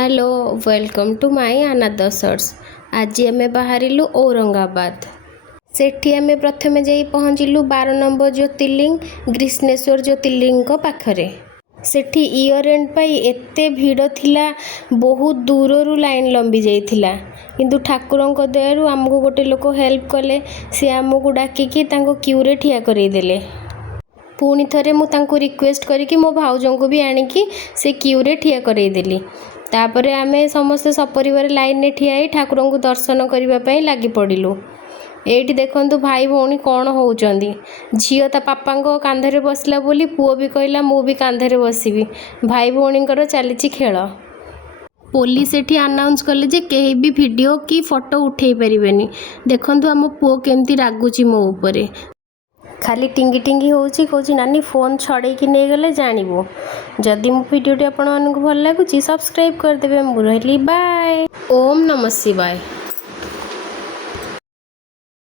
Hello welcome to my another shorts. आज आम बाहरिलु औरंगाबाद। सेठी आम प्रथम जाई पहुँचलु 12 नंबर ज्योतिर्लिंग ग्रीष्णेश्वर ज्योतिर्लिंग पाखरे। सेठी इयर एंड पाई एते भीड़ थिला, बहुत दूररू लाइन लंबी जाइथिला, किंतु ठाकुरंक दयारु आमको गोटे लोक हेल्प कले। से आमको डाकिकी तांको क्यू रे ठिया करैदेले। पुणी थरे मु तांको रिक्वेस्ट करिकी मो भाउजों को भी आनिकी से क्यू रे ठिया करैदेली। तापरे आमे समस्ते सपरिवार लाइन ने ठिया ही ठाकुरंको दर्शन करबा पई लागि पड़िलु। एठी देखंतु भाई भौणी कौन होउचंदी। झियो ता पापांको कांधरे बसला बोली पुओ भी कहला मु भी कांधरे बसिबी। भाई भौणींकर चलीची खेल। पुलिस एठी अनाउंस कले जे केही भी वीडियो की फोटो उठेई परिबेनी। देखंतु हम पुओ केमती रागुची मो ऊपरे, खाली टिंगी टिंगी होउची, कहूची नानी फोन छड़े कि नहीं गले जानिबो। जदि मो वीडियोटी आपण मानक भल लागुची सब्सक्राइब कर देबे। मु रहली बाय। ओम नमः शिवाय।